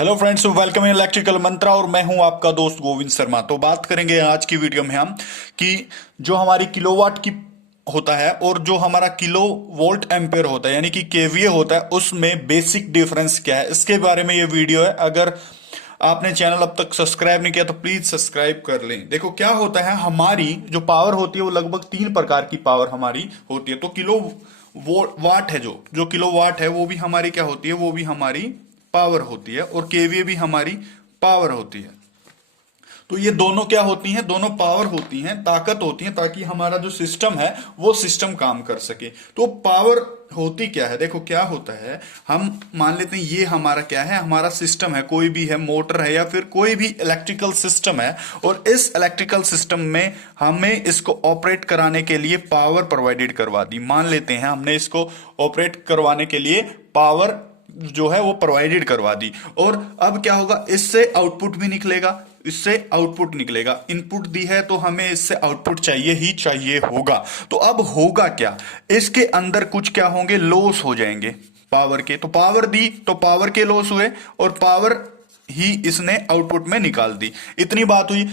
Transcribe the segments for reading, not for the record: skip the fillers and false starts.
Hello friends, welcome in electrical Mantra और मैं हूं आपका दोस्त गोविंद शर्मा। तो बात करेंगे आज की वीडियो में हम कि जो हमारी किलोवाट की होता है और जो हमारा किलो वोल्ट एम्पेयर होता है यानी कि केवीए होता है, उसमें बेसिक डिफरेंस क्या है, इसके बारे में ये वीडियो है। अगर आपने चैनल अब तक सब्सक्राइब नहीं किया तो प्लीज सब्सक्राइब कर लें। देखो क्या होता है, हमारी जो पावर होती है वो लगभग 3 प्रकार की पावर हमारी होती है। तो किलो वो वाट है, जो किलो वाट है वो भी हमारी क्या होती है, वो भी हमारी पावर होती है, और केवीए भी हमारी पावर होती है। तो ये दोनों क्या होती हैं, दोनों पावर होती हैं, ताकत होती हैं, ताकि हमारा जो सिस्टम है वो सिस्टम काम कर सके। तो पावर होती क्या है, देखो क्या होता है, हम मान लेते हैं ये हमारा क्या है, हमारा सिस्टम है, कोई भी है, मोटर है या फिर कोई भी इलेक्ट्रिकल सिस्टम है, और इस इलेक्ट्रिकल सिस्टम में हमें इसको ऑपरेट कराने के लिए पावर प्रोवाइडेड करवा दी। मान लेते हैं हमने इसको ऑपरेट करवाने के लिए पावर जो है वो प्रोवाइडेड करवा दी, और अब क्या होगा, इससे आउटपुट भी निकलेगा, इससे आउटपुट निकलेगा। इनपुट दी है तो हमें इससे आउटपुट चाहिए ही चाहिए होगा। तो अब होगा क्या, इसके अंदर कुछ क्या होंगे, लॉस हो जाएंगे पावर के। तो पावर दी तो पावर के लॉस हुए, और पावर ही इसने आउटपुट में निकाल दी। इतनी बात हुई।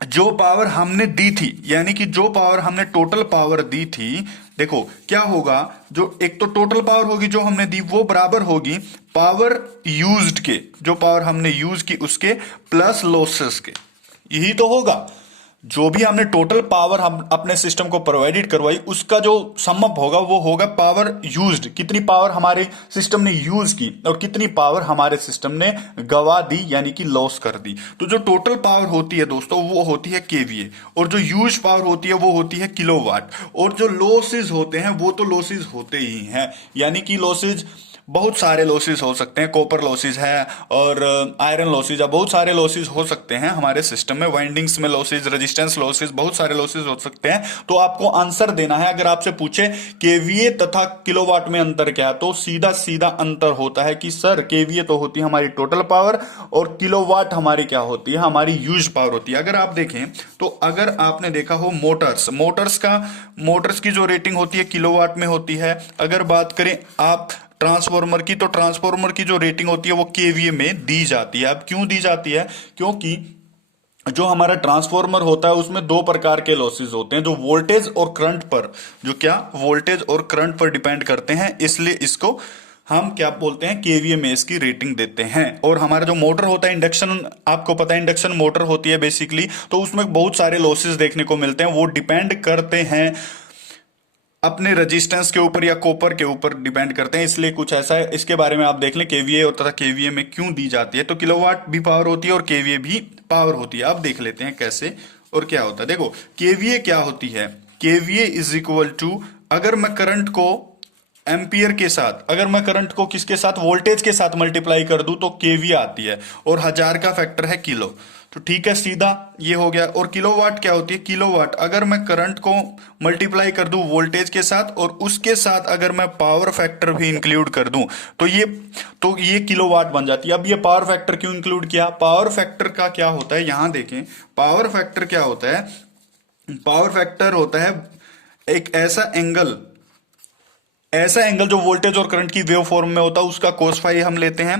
जो पावर हमने दी थी, यानी कि जो पावर हमने टोटल पावर दी थी, देखो क्या होगा, जो एक तो टोटल पावर होगी जो हमने दी वो बराबर होगी पावर यूज्ड के, जो पावर हमने यूज की उसके प्लस लॉसेस के। यही तो होगा, जो भी हमने टोटल पावर हम अपने सिस्टम को प्रोवाइडेड करवाई उसका जो सम अप होगा वो होगा पावर यूज्ड, कितनी पावर हमारे सिस्टम ने यूज की और कितनी पावर हमारे सिस्टम ने गवा दी यानी कि लॉस कर दी। तो जो टोटल पावर होती है दोस्तों वो होती है केवीए, और जो यूज पावर होती है वो होती है किलोवाट, और जो लॉसेस होते हैं वो तो लॉसेस होते ही हैं, यानी कि लॉसेस बहुत सारे लॉसेस हो सकते हैं, कॉपर लॉसेस है और आयरन लॉसेस है, बहुत सारे लॉसेस हो सकते हैं हमारे सिस्टम में, वाइंडिंग्स में लॉसेस, रेजिस्टेंस लॉसेस, बहुत सारे लॉसेस हो सकते हैं। तो आपको आंसर देना है, अगर आपसे पूछे केवीए तथा किलोवाट में अंतर क्या, तो सीधा सीधा अंतर होता है कि सर केवीए तो होती है हमारी टोटल पावर और किलोवाट हमारी क्या होती है, हमारी यूज पावर होती है। अगर आप देखें तो अगर आपने देखा हो मोटर्स की जो रेटिंग होती है किलोवाट में होती है। अगर बात करें आप ट्रांसफॉर्मर की, तो ट्रांसफॉर्मर की जो रेटिंग होती है वो केवीए में दी जाती है। अब क्यों दी जाती है, क्योंकि जो हमारा ट्रांसफॉर्मर होता है उसमें 2 प्रकार के लॉसेस होते हैं, जो वोल्टेज और करंट पर, जो क्या वोल्टेज और करंट पर डिपेंड करते हैं, इसलिए इसको हम क्या बोलते हैं, केवीए में इसकी रेटिंग देते हैं। और हमारा जो मोटर होता है इंडक्शन, आपको पता है इंडक्शन मोटर होती है बेसिकली, तो उसमें बहुत सारे लॉसेस देखने को मिलते हैं, वो डिपेंड करते हैं अपने रेजिस्टेंस के ऊपर या कॉपर के ऊपर डिपेंड करते हैं, इसलिए कुछ ऐसा है। इसके बारे में आप देख लें केवीए और तथा केवीए में क्यों दी जाती है। तो किलोवाट भी पावर होती है और केवीए भी पावर होती है। अब देख लेते हैं कैसे और क्या होता है। देखो केवीए क्या होती है, केवीए इज इक्वल टू, अगर मैं करंट को एम्पियर के साथ, अगर मैं करंट को किसके साथ, वोल्टेज के साथ मल्टीप्लाई कर दूं तो केवीए आती है, और 1000 का फैक्टर है किलो। तो ठीक है, सीधा ये हो गया। और किलोवाट क्या होती है, किलोवाट अगर मैं करंट को मल्टीप्लाई कर दूं वोल्टेज के साथ और उसके साथ अगर मैं पावर फैक्टर भी इंक्लूड कर दूं तो ये किलोवाट बन जाती है। अब ये पावर फैक्टर क्यों इंक्लूड किया, पावर फैक्टर का क्या होता है, यहां देखें पावर फैक्टर क्या होता है। पावर फैक्टर होता है एक ऐसा एंगल जो वोल्टेज और करंट की वेव फॉर्म में होता है, उसका कोस फाई हम लेते हैं,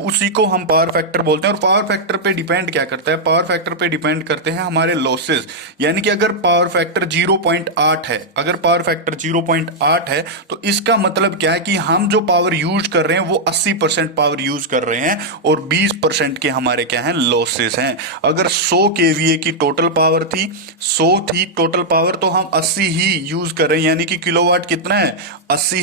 उसी को हम पावर फैक्टर बोलते हैं। और पावर फैक्टर पे डिपेंड क्या करता है, पावर फैक्टर पे डिपेंड करते हैं हमारे लॉसेस। यानी कि अगर पावर फैक्टर 0.8 है, अगर पावर फैक्टर 0.8 है तो इसका मतलब क्या है कि हम जो पावर यूज कर रहे हैं वो 80% पावर यूज कर रहे हैं, और 20% के हमारे क्या हैं, लॉसेस हैं। अगर 100 केवीए की टोटल पावर थी, 100 थी टोटल पावर, तो हम 80 ही यूज कर रहे हैं, यानी कि किलोवाट कितना है, 80 है।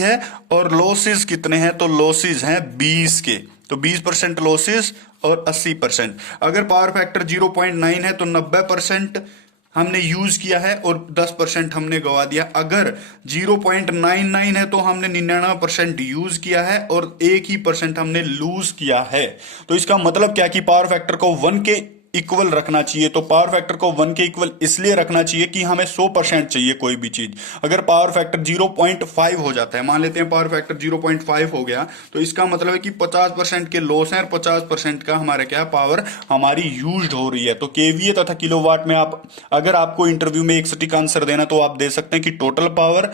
और लॉसेस कितने हैं, तो लॉसेस हैं 20 के, तो 20% लॉसेस और 80%। अगर पावर फैक्टर 0.9 है तो 90% हमने यूज किया है और 10% हमने गवा दिया। अगर 0.99 है तो हमने 99% यूज किया है और 1% हमने लूज किया है। तो इसका मतलब क्या कि पावर फैक्टर को 1 के इक्वल रखना चाहिए। तो पावर फैक्टर को 1 के इक्वल इसलिए रखना चाहिए कि हमें 100% चाहिए कोई भी चीज। अगर पावर फैक्टर 0.5 हो जाता है, मान लेते हैं पावर फैक्टर 0.5 हो गया, तो इसका मतलब है कि 50% के लॉस हैं और 50% का हमारे क्या पावर हमारी यूज्ड हो रही है। तो केवीए तथा किलोवाट में आप, अगर आपको इंटरव्यू में एक सटीक आंसर देना तो आप दे सकते हैं कि टोटल पावर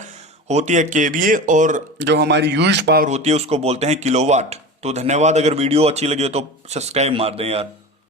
होती है केवीए और जो हमारी यूज्ड पावर होती है उसको बोलते हैं किलोवाट। तो धन्यवाद। अगर वीडियो अच्छी लगी हो तो सब्सक्राइब मार दें यार।